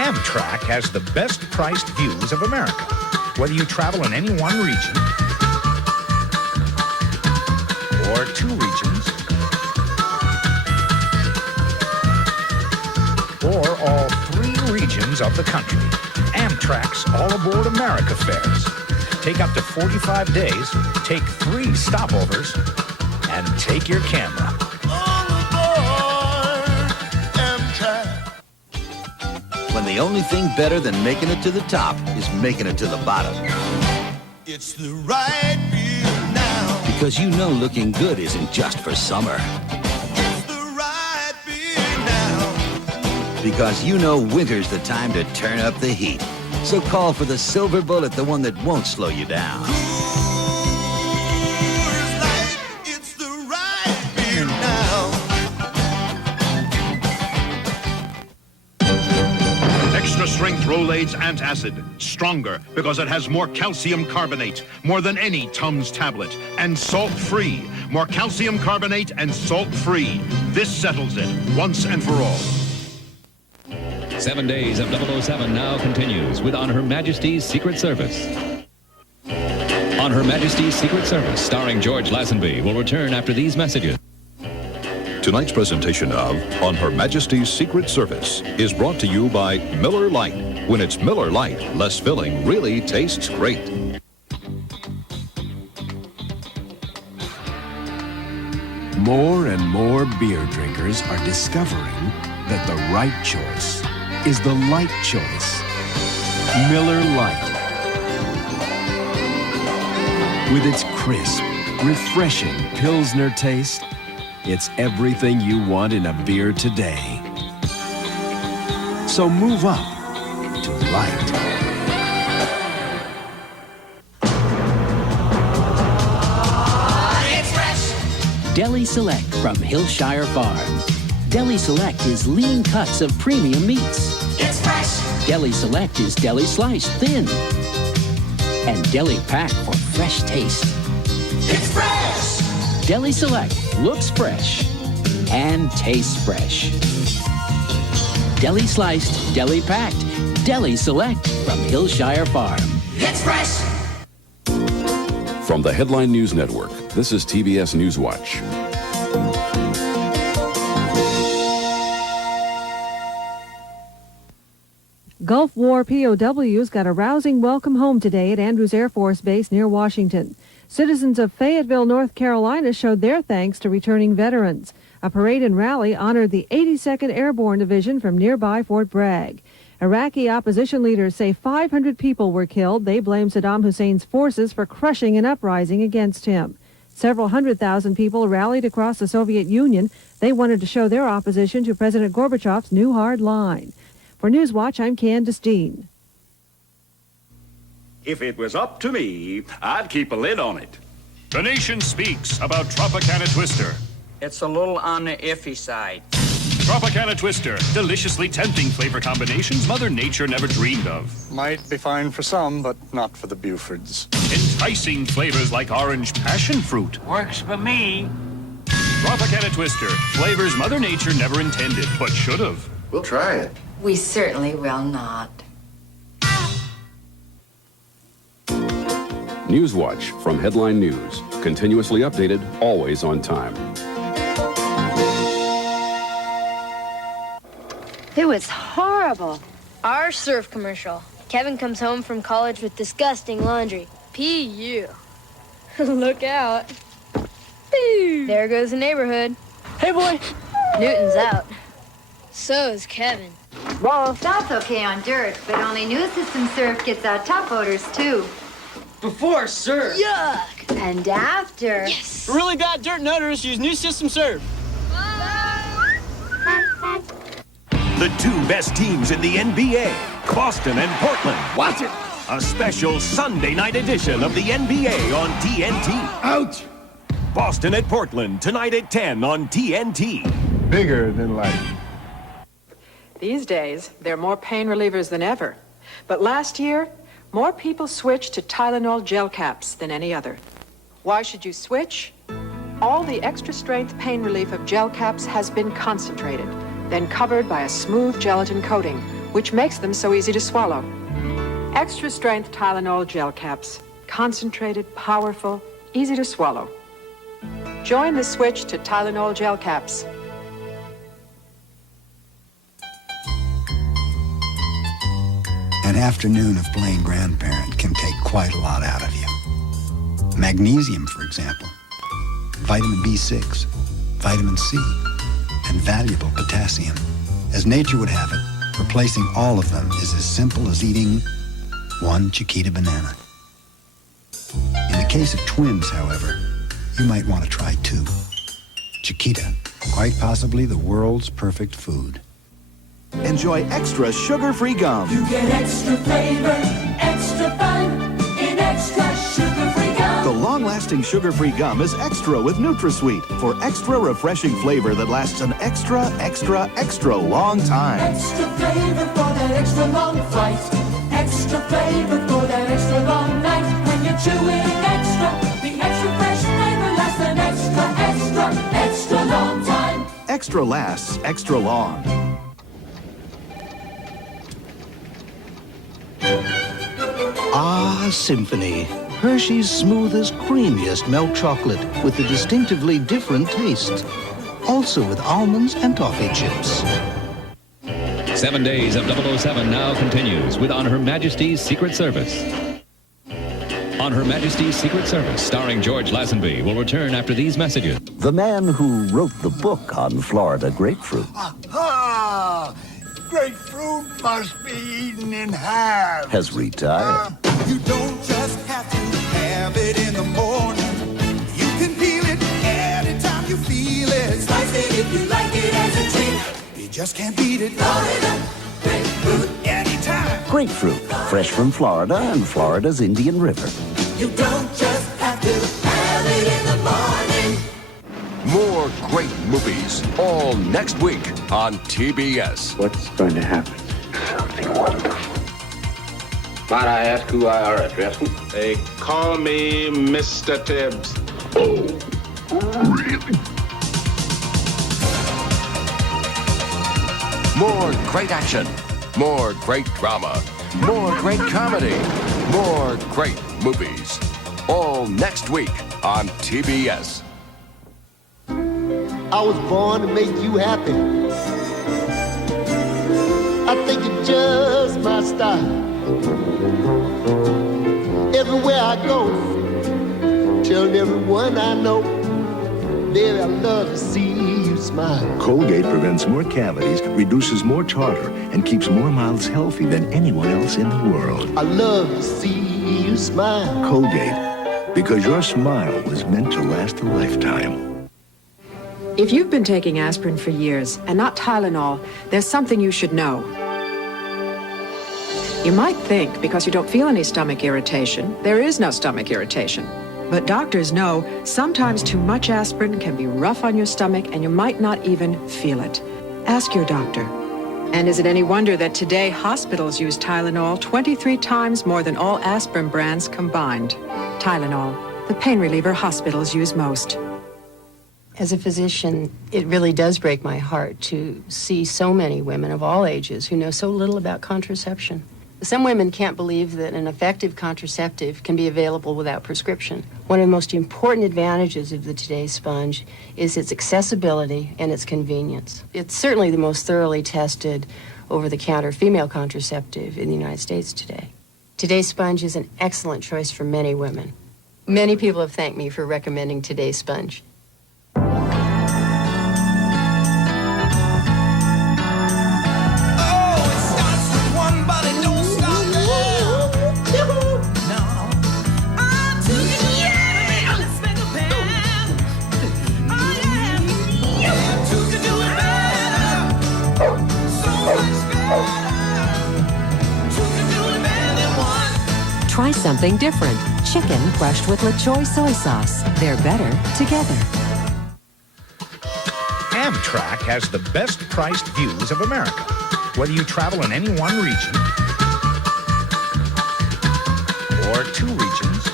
Amtrak has the best priced views of America. Whether you travel in any one region or two regions or all three regions of the country, Amtrak's All Aboard America fares take up to 45 days, take 3 stopovers, and take your camera. When the only thing better than making it to the top is making it to the bottom. It's the right beer now. Because you know looking good isn't just for summer. It's the right beer now. Because you know winter's the time to turn up the heat. So call for the silver bullet, the one that won't slow you down. Coors Light, it's the right beer now. Extra strength Rolaids antacid. Stronger because it has more calcium carbonate, more than any Tums tablet. And salt-free. More calcium carbonate and salt-free. This settles it once and for all. 7 days of 007 now continues with On Her Majesty's Secret Service. On Her Majesty's Secret Service, starring George Lazenby, will return after these messages. Tonight's presentation of On Her Majesty's Secret Service is brought to you by Miller Lite. When it's Miller Lite, less filling really tastes great. More and more beer drinkers are discovering that the right choice is the light choice. Miller Lite. With its crisp, refreshing Pilsner taste, it's everything you want in a beer today. So move up to light. It's fresh. Deli Select from Hillshire Farm. Deli Select is lean cuts of premium meats. It's fresh. Deli Select is deli sliced thin. And Deli Pack for fresh taste. It's fresh. Deli Select looks fresh and tastes fresh. Deli sliced, deli packed, Deli Select from Hillshire Farm. It's fresh. From the Headline News Network, this is TBS News Watch. Gulf War POWs got a rousing welcome home today at Andrews Air Force Base near Washington. Citizens of Fayetteville, North Carolina showed their thanks to returning veterans. A parade and rally honored the 82nd Airborne Division from nearby Fort Bragg. Iraqi opposition leaders say 500 people were killed. They blame Saddam Hussein's forces for crushing an uprising against him. Several 100,000 people rallied across the Soviet Union. They wanted to show their opposition to President Gorbachev's new hard line. For News Watch, I'm Candace Dean. If it was up to me, I'd keep a lid on it. The Nation speaks about Tropicana Twister. It's a little on the iffy side. Tropicana Twister, deliciously tempting flavor combinations Mother Nature never dreamed of. Might be fine for some, but not for the Bufords. Enticing flavors like orange passion fruit. Works for me. Tropicana Twister, flavors Mother Nature never intended, but should have. We'll try it. We certainly will not. News Watch from Headline News. Continuously updated, always on time. It was horrible. Our surf commercial. Kevin comes home from college with disgusting laundry. P.U. Look out. There goes the neighborhood. Hey, boy. Newton's out. So is Kevin. Whoa. That's okay on dirt, but only new system surf gets out top odors, too. Before surf. Yuck. And after. Yes. For really bad dirt and odors, use new system surf. The two best teams in the NBA, Boston and Portland. Watch it. A special Sunday night edition of the NBA on TNT. Ouch. Boston at Portland, tonight at 10 on TNT. Bigger than life. These days, there are more pain relievers than ever. But last year, more people switched to Tylenol gel caps than any other. Why should you switch? All the extra strength pain relief of gel caps has been concentrated, then covered by a smooth gelatin coating, which makes them so easy to swallow. Extra strength Tylenol gel caps. Concentrated, powerful, easy to swallow. Join the switch to Tylenol gel caps. An afternoon of playing grandparent can take quite a lot out of you. Magnesium, for example, vitamin B6, vitamin C, and valuable potassium. As nature would have it, replacing all of them is as simple as eating one Chiquita banana. In the case of twins, however, you might want to try two. Chiquita, quite possibly the world's perfect food. Enjoy extra sugar-free gum. You get extra flavor, extra fun in extra sugar-free gum. The long-lasting sugar-free gum is extra with NutraSweet for extra refreshing flavor that lasts an extra long time. Extra flavor for that extra long flight. Extra flavor for that extra long night. When you're chewing extra, the extra fresh flavor lasts an extra long time. Extra lasts extra long. Ah, Symphony. Hershey's smoothest, creamiest milk chocolate with a distinctively different taste. Also with almonds and toffee chips. 7 days of 007 now continues with On Her Majesty's Secret Service. On Her Majesty's Secret Service, starring George Lazenby, will return after these messages. The man who wrote the book on Florida grapefruit Aha! Grapefruit must be eaten in half. has retired. You don't just have to have it in the morning. You can peel it anytime you feel it. Slice it if you like it as a treat. You just can't beat it. Florida grapefruit anytime. Grapefruit, fresh from Florida and Florida's Indian River. You don't just have to have it in the morning. More great movies all next week on TBS. What's going to happen? Something wonderful. Might I ask who I are addressing? They call me Mr. Tibbs. Oh, really? More great action. More great drama. More great comedy. More great movies. All next week on TBS. I was born to make you happy. I think it's just my style. Everywhere I go, telling everyone I know, baby, I love to see you smile. Colgate prevents more cavities, reduces more tartar, and keeps more mouths healthy than anyone else in the world. I love to see you smile. Colgate, because your smile was meant to last a lifetime. If you've been taking aspirin for years and not Tylenol, there's something you should know. You might think because you don't feel any stomach irritation, there is no stomach irritation. But doctors know sometimes too much aspirin can be rough on your stomach and you might not even feel it. Ask your doctor. And is it any wonder that today hospitals use Tylenol 23 times more than all aspirin brands combined? Tylenol, the pain reliever hospitals use most. As a physician, it really does break my heart to see so many women of all ages who know so little about contraception. Some women can't believe that an effective contraceptive can be available without prescription. One of the most important advantages of the Today Sponge is its accessibility and its convenience. It's certainly the most thoroughly tested over-the-counter female contraceptive in the United States today. Today Sponge is an excellent choice for many women. Many people have thanked me for recommending Today Sponge. Try something different. Chicken crushed with LaChoy soy sauce. They're better together. Amtrak has the best priced views of America. Whether you travel in any one region or two regions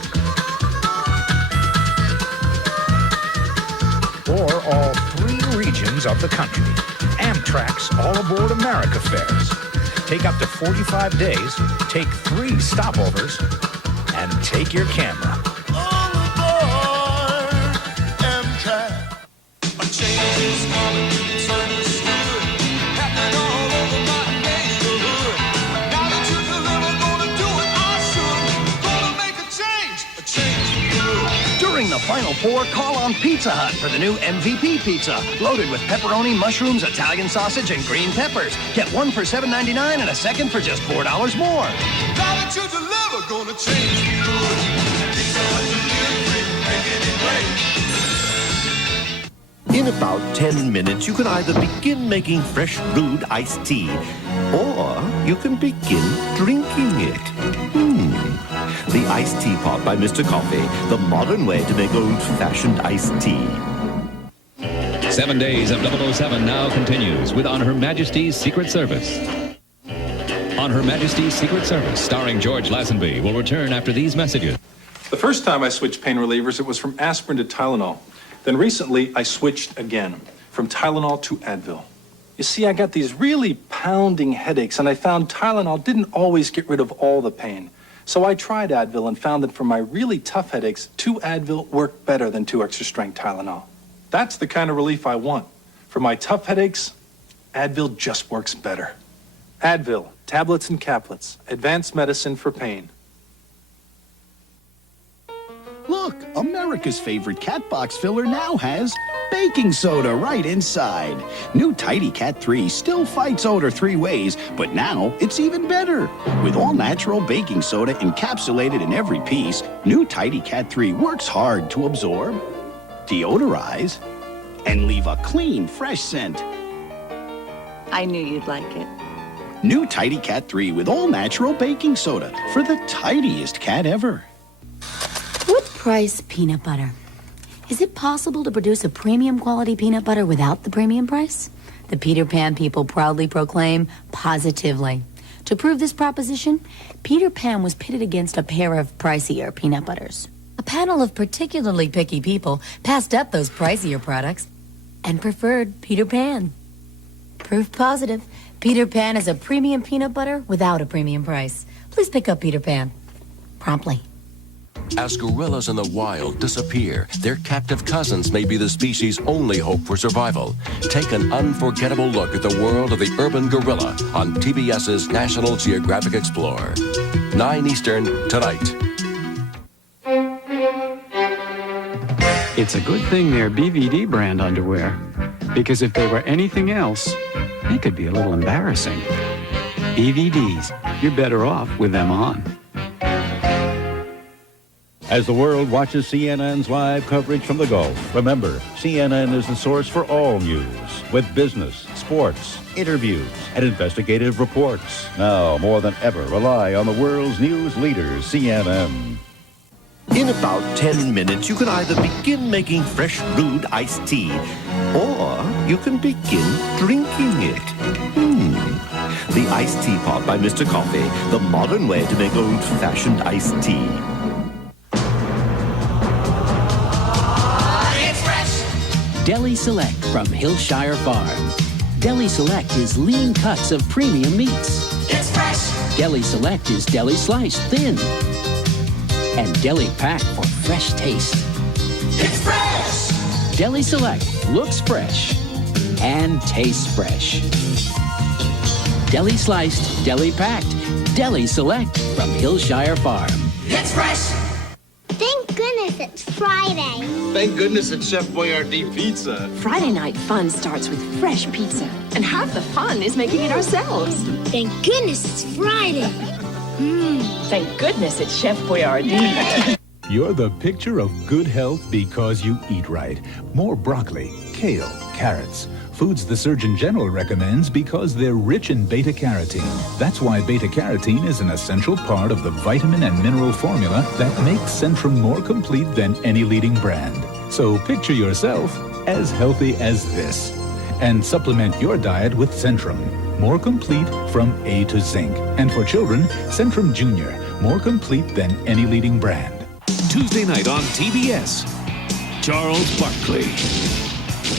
or all three regions of the country, Amtrak's All Aboard America fares Take up to 45 days, take 3 stopovers, and take your camera. Amtrak. A change is coming, it's understood. Happening all over my neighborhood. Now that you deliver, gonna do it, I should. Gonna make a change for good. During the Final Four, call on Pizza Hut for the new MVP pizza, loaded with pepperoni, mushrooms, Italian sausage, and green peppers. Get one for $7.99 and a second for just $4 more. Now that you deliver, gonna change for good. Pizza Hut delivery, making it great. In about 10 minutes, you can either begin making fresh brewed iced tea, or you can begin drinking it. The Iced Teapot by Mr. Coffee, the modern way to make old-fashioned iced tea. 7 days of 007 now continues with On Her Majesty's Secret Service. On Her Majesty's Secret Service, starring George Lazenby, will return after these messages. The first time I switched pain relievers, it was from aspirin to Tylenol. Then recently, I switched again, from Tylenol to Advil. You see, I got these really pounding headaches, and I found Tylenol didn't always get rid of all the pain. So I tried Advil and found that for my really tough headaches, 2 Advil worked better than 2 extra-strength Tylenol. That's the kind of relief I want. For my tough headaches, Advil just works better. Advil, tablets and caplets, advanced medicine for pain. Look, America's favorite cat box filler now has baking soda right inside. New Tidy Cat 3 still fights odor 3 ways, but now it's even better. With all-natural baking soda encapsulated in every piece, new Tidy Cat 3 works hard to absorb, deodorize, and leave a clean, fresh scent. I knew you'd like it. New Tidy Cat 3 with all-natural baking soda for the tidiest cat ever. What price peanut butter? Is it possible to produce a premium quality peanut butter without the premium price? The Peter Pan people proudly proclaim positively. To prove this proposition, Peter Pan was pitted against a pair of pricier peanut butters. A panel of particularly picky people passed up those pricier products and preferred Peter Pan. Proof positive, Peter Pan is a premium peanut butter without a premium price. Please pick up Peter Pan promptly. As gorillas in the wild disappear, their captive cousins may be the species' only hope for survival. Take an unforgettable look at the world of the urban gorilla on TBS's National Geographic Explorer. 9 Eastern tonight. It's a good thing they're BVD brand underwear, because if they were anything else, they could be a little embarrassing. BVDs, you're better off with them on. As the world watches CNN's live coverage from the Gulf, remember, CNN is the source for all news, with business, sports, interviews, and investigative reports. Now, more than ever, rely on the world's news leader, CNN. In about 10 minutes, you can either begin making fresh brewed iced tea, or you can begin drinking it. The Iced Teapot by Mr. Coffee, the modern way to make old-fashioned iced tea. Deli Select from Hillshire Farm. Deli Select is lean cuts of premium meats. It's fresh. Deli Select is deli sliced thin. And Deli Packed for fresh taste. It's fresh. Deli Select looks fresh and tastes fresh. Deli Sliced, Deli Packed, Deli Select from Hillshire Farm. It's fresh. Thank goodness it's Friday. Thank goodness it's Chef Boyardee pizza. Friday night fun starts with fresh pizza, and half the fun is making it ourselves. Thank goodness it's Friday. Thank goodness it's Chef Boyardee. You're the picture of good health because you eat right. More broccoli, kale, carrots. Foods the Surgeon General recommends because they're rich in beta-carotene. That's why beta-carotene is an essential part of the vitamin and mineral formula that makes Centrum more complete than any leading brand. So picture yourself as healthy as this. And supplement your diet with Centrum, more complete from A to Zinc. And for children, Centrum Junior, more complete than any leading brand. Tuesday night on TBS, Charles Barkley,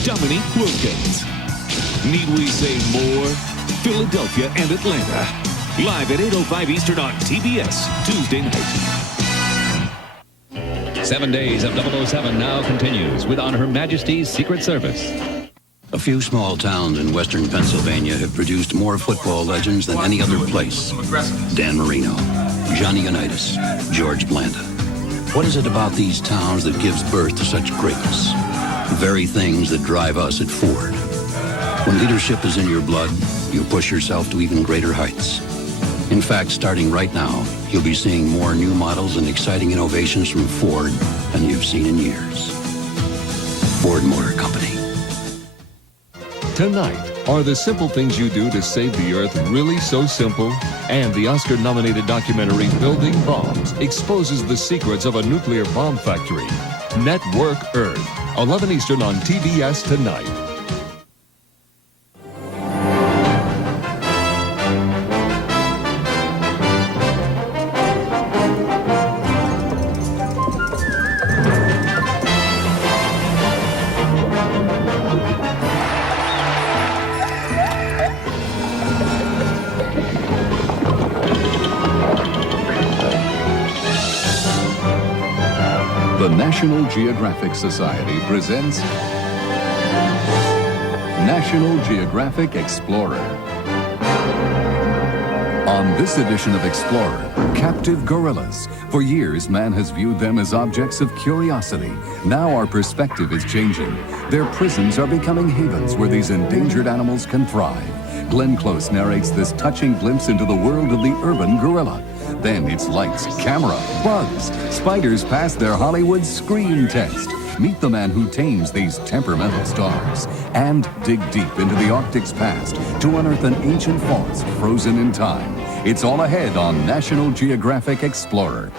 Dominique Wilkins. Need we say more? Philadelphia, and Atlanta. Live at 8:05 Eastern on TBS, Tuesday night. 7 days of 007 now continues with On Her Majesty's Secret Service. A few small towns in western Pennsylvania have produced more football legends than any other place. Dan Marino, Johnny Unitas, George Blanda. What is it about these towns that gives birth to such greatness? The very things that drive us at Ford. When leadership is in your blood, you push yourself to even greater heights. In fact, starting right now, you'll be seeing more new models and exciting innovations from Ford than you've seen in years. Ford Motor Company. Tonight, are the simple things you do to save the Earth really so simple? And the Oscar-nominated documentary Building Bombs exposes the secrets of a nuclear bomb factory. Network Earth, 11 Eastern on TBS tonight. The National Geographic Society presents National Geographic Explorer. On this edition of Explorer, captive gorillas. For years, man has viewed them as objects of curiosity. Now our perspective is changing. Their prisons are becoming havens where these endangered animals can thrive. Glenn Close narrates this touching glimpse into the world of the urban gorilla. Then it's lights, camera, bugs. Spiders pass their Hollywood screen test. Meet the man who tames these temperamental stars. And dig deep into the Arctic's past to unearth an ancient forest frozen in time. It's all ahead on National Geographic Explorer.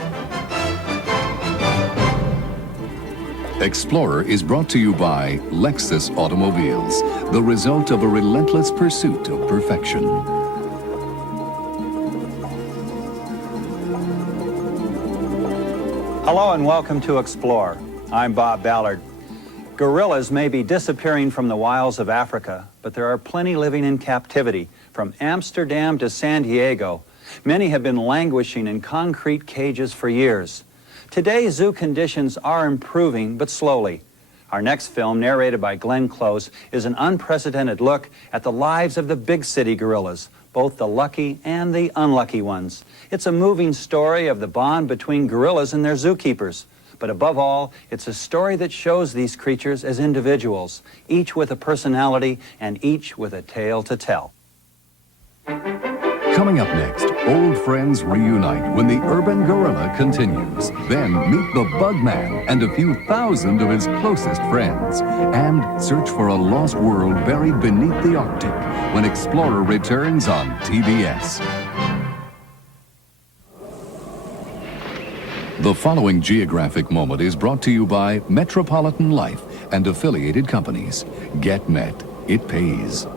Explorer is brought to you by Lexus Automobiles, the result of a relentless pursuit of perfection. Hello and welcome to Explore. I'm Bob Ballard. Gorillas may be disappearing from the wilds of Africa, but there are plenty living in captivity. From Amsterdam to San Diego, many have been languishing in concrete cages for years. Today, zoo conditions are improving, but slowly. Our next film, narrated by Glenn Close, is an unprecedented look at the lives of the big city gorillas, both the lucky and the unlucky ones. It's a moving story of the bond between gorillas and their zookeepers. But above all, it's a story that shows these creatures as individuals, each with a personality and each with a tale to tell. Coming up next, old friends reunite when the urban gorilla continues. Then meet the Bugman and a few thousand of his closest friends. And search for a lost world buried beneath the Arctic when Explorer returns on TBS. The following geographic moment is brought to you by Metropolitan Life and affiliated companies. Get Met. It pays.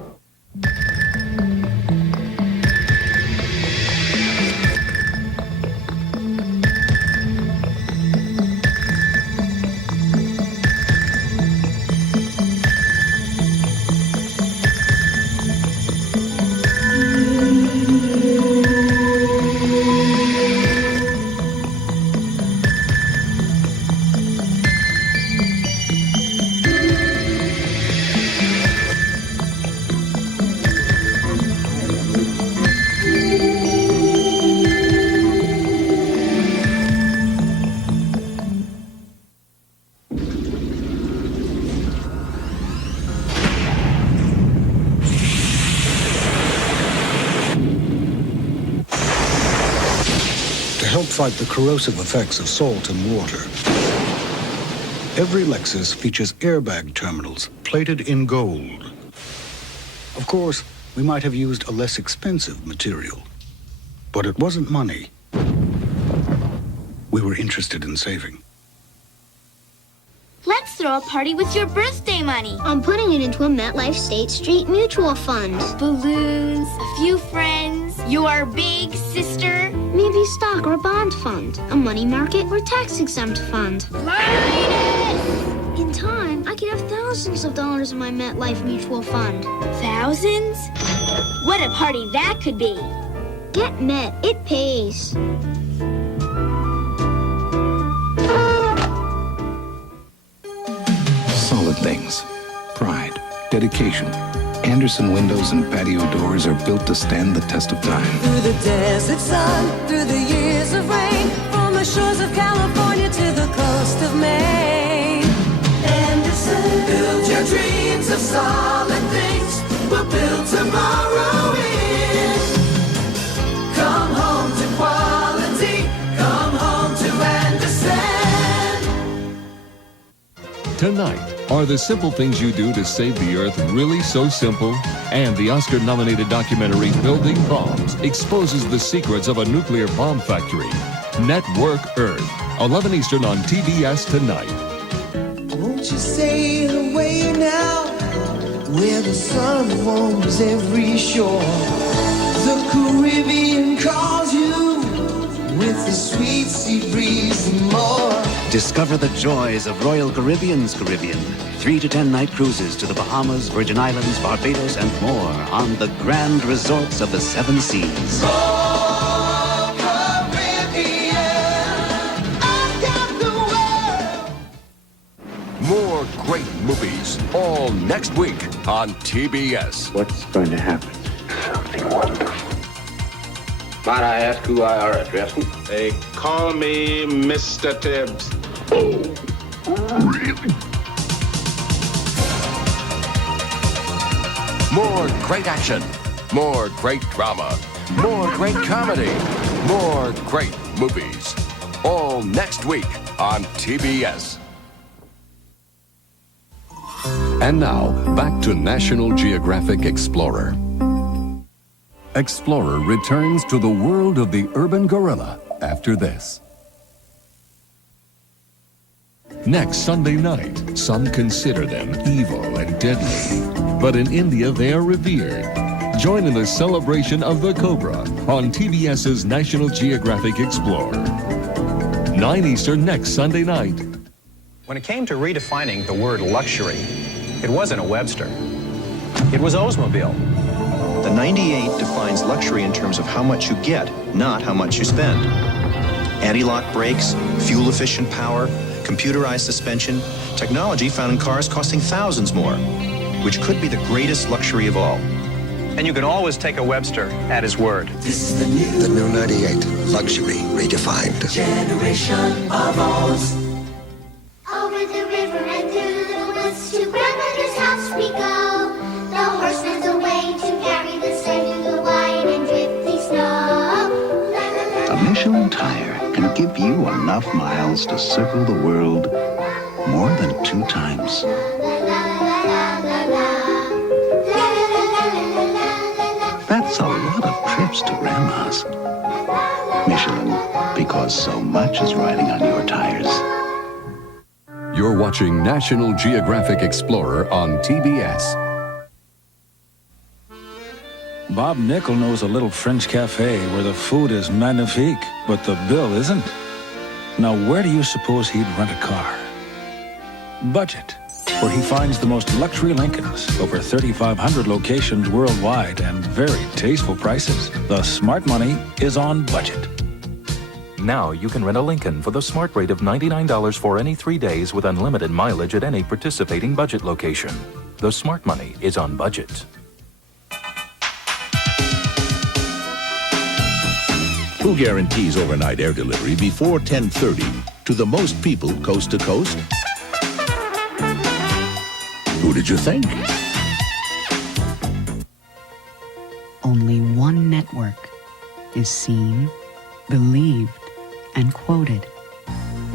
Fight the corrosive effects of salt and water. Every Lexus features airbag terminals plated in gold. Of course, we might have used a less expensive material, but it wasn't money we were interested in saving. Let's throw a party with your birthday money. I'm putting it into a MetLife State Street Mutual Fund. Balloons, a few friends, your big sister. Maybe stock or bond fund, a money market or tax-exempt fund. In time, I could have thousands of dollars in my MetLife Mutual Fund. Thousands? What a party that could be. Get Met. It pays. Solid things. Pride. Dedication. Anderson windows and patio doors are built to stand the test of time. Through the desert sun, through the years of rain, from the shores of California to the coast of Maine. Anderson, build your dreams of solid things. We'll build tomorrow in. Come home to quality. Come home to Anderson. Tonight, are the simple things you do to save the earth really so simple? And the Oscar-nominated documentary Building Bombs exposes the secrets of a nuclear bomb factory. Network Earth, 11 Eastern on TBS tonight. Won't you sail away now, where the sun warms every shore? The Caribbean calls you with the sweet sea breeze and more. Discover the joys of Royal Caribbean's Caribbean. 3 to 10 night cruises to the Bahamas, Virgin Islands, Barbados, and more on the grand resorts of the 7 seas. Royal Caribbean, I've got the world. More great movies, all next week on TBS. What's going to happen? Something wonderful. Might I ask who I are addressing? They call me Mr. Tibbs. Oh, really? More great action, more great drama, more great comedy, more great movies. All next week on TBS. And now, back to National Geographic Explorer. Explorer returns to the world of the urban gorilla after this. Next Sunday night, some consider them evil and deadly. But in India, they are revered. Join in the celebration of the Cobra on TBS's National Geographic Explorer. 9 Eastern next Sunday night. When it came to redefining the word luxury, it wasn't a Webster. It was Oldsmobile. The 98 defines luxury in terms of how much you get, not how much you spend. Anti-lock brakes, fuel-efficient power, computerized suspension, technology found in cars costing thousands more, which could be the greatest luxury of all. And you can always take a Webster at his word. This is the new 98, luxury redefined. generation of Olds. Over the river and through the woods to grandmother's house we go. The horse runs away to carry the sleigh through the wide and drifty snow. La, la, la, A Michelin tire can give you enough miles to circle the world more than 2 times. That's a lot of trips to Grandma's. Michelin, because so much is riding on your tires. You're watching National Geographic Explorer on TBS. Bob Nickel knows a little French cafe where the food is magnifique, but the bill isn't. Now, where do you suppose he'd rent a car? Budget, where he finds the most luxury Lincolns, over 3,500 locations worldwide, and very tasteful prices. The smart money is on Budget. Now you can rent a Lincoln for the smart rate of $99 for any 3 days with unlimited mileage at any participating Budget location. The smart money is on Budget. Who guarantees overnight air delivery before 10:30 to the most people coast to coast? Who did you think? Only one network is seen, believed, and quoted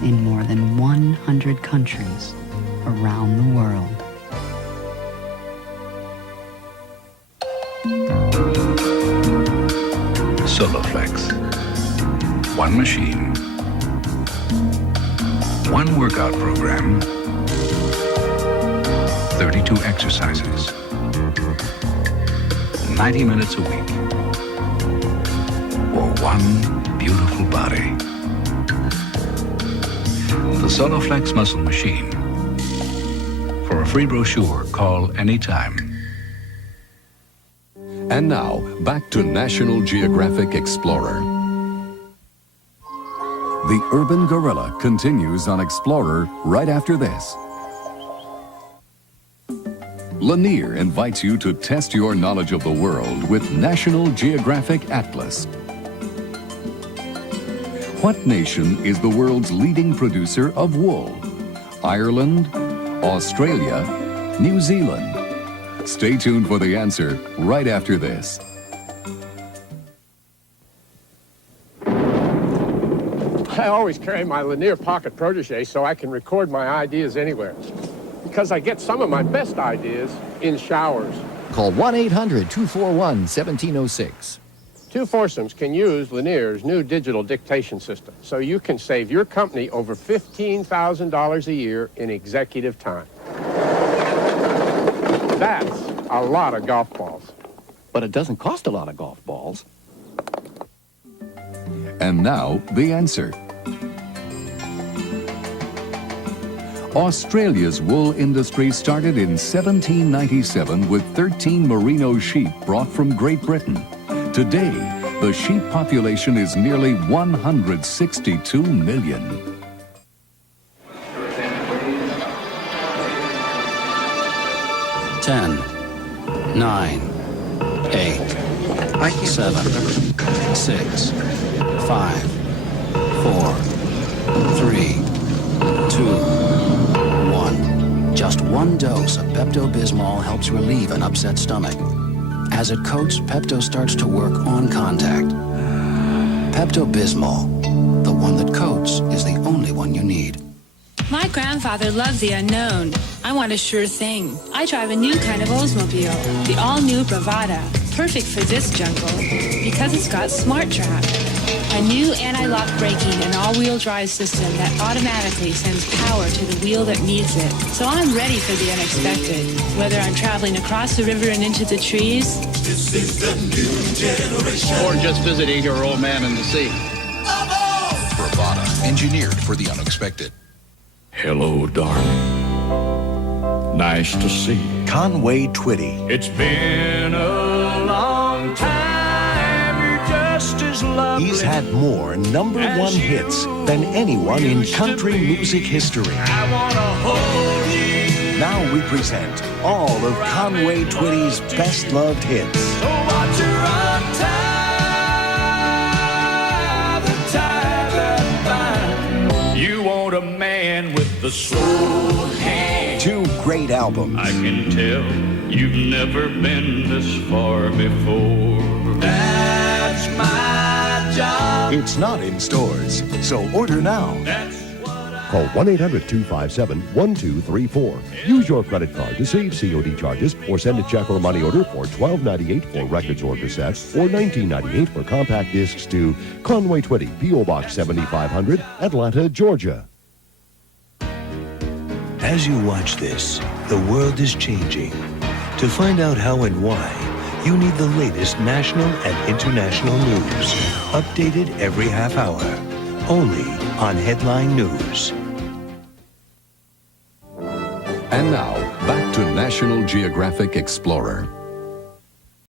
in more than 100 countries around the world. Soloflex. One machine. One workout program. 32 exercises. 90 minutes a week. For one beautiful body. The Soloflex Muscle Machine. For a free brochure, call anytime. And now, back to National Geographic Explorer. The Urban Gorilla continues on Explorer right after this. Lanier invites you to test your knowledge of the world with National Geographic Atlas. What nation is the world's leading producer of wool? Ireland, Australia, New Zealand? Stay tuned for the answer right after this. I always carry my Lanier Pocket Protégé so I can record my ideas anywhere. Because I get some of my best ideas in showers. Call 1-800-241-1706. Two foursomes can use Lanier's new digital dictation system, so you can save your company over $15,000 a year in executive time. That's a lot of golf balls. But it doesn't cost a lot of golf balls. And now, the answer. Australia's wool industry started in 1797 with 13 merino sheep brought from Great Britain. Today, the sheep population is nearly 162 million. Ten, 9, 8, 7, 6, 5, 4, 3, 2, 1. Just one dose of Pepto-Bismol helps relieve an upset stomach. As it coats, Pepto starts to work on contact. Pepto-Bismol, the one that coats, is the only one you need. My grandfather loved the unknown. I want a sure thing. I drive a new kind of Oldsmobile, the all-new Bravada. Perfect for this jungle because it's got Smart Track, a new anti-lock braking and all-wheel drive system that automatically sends power to the wheel that needs it. So I'm ready for the unexpected. Whether I'm traveling across the river and into the trees, this is the new generation, or just visiting your old man in the sea. Bravada, engineered for the unexpected. Hello, darling. Nice to see you. Conway Twitty. It's been a long time. You're just as lovely. He's had more #1 hits than anyone in country music history. I wanna hold you. Now we present all of Conway Twitty's best-loved hits. So watch her untie the tie that binds. You want a man with the soul hand. 2 great albums. I can tell you've never been this far before. That's my job. It's not in stores, so order now. Call 1-800-257-1234. Use your credit card to save COD charges or send a check or money order for $12.98 for records or cassettes or $19.98 for compact discs to Conway Twitty, P.O. Box 7500, Atlanta, Georgia. As you watch this, the world is changing. To find out how and why, you need the latest national and international news, updated every half hour, only on Headline News. And now, back to National Geographic Explorer.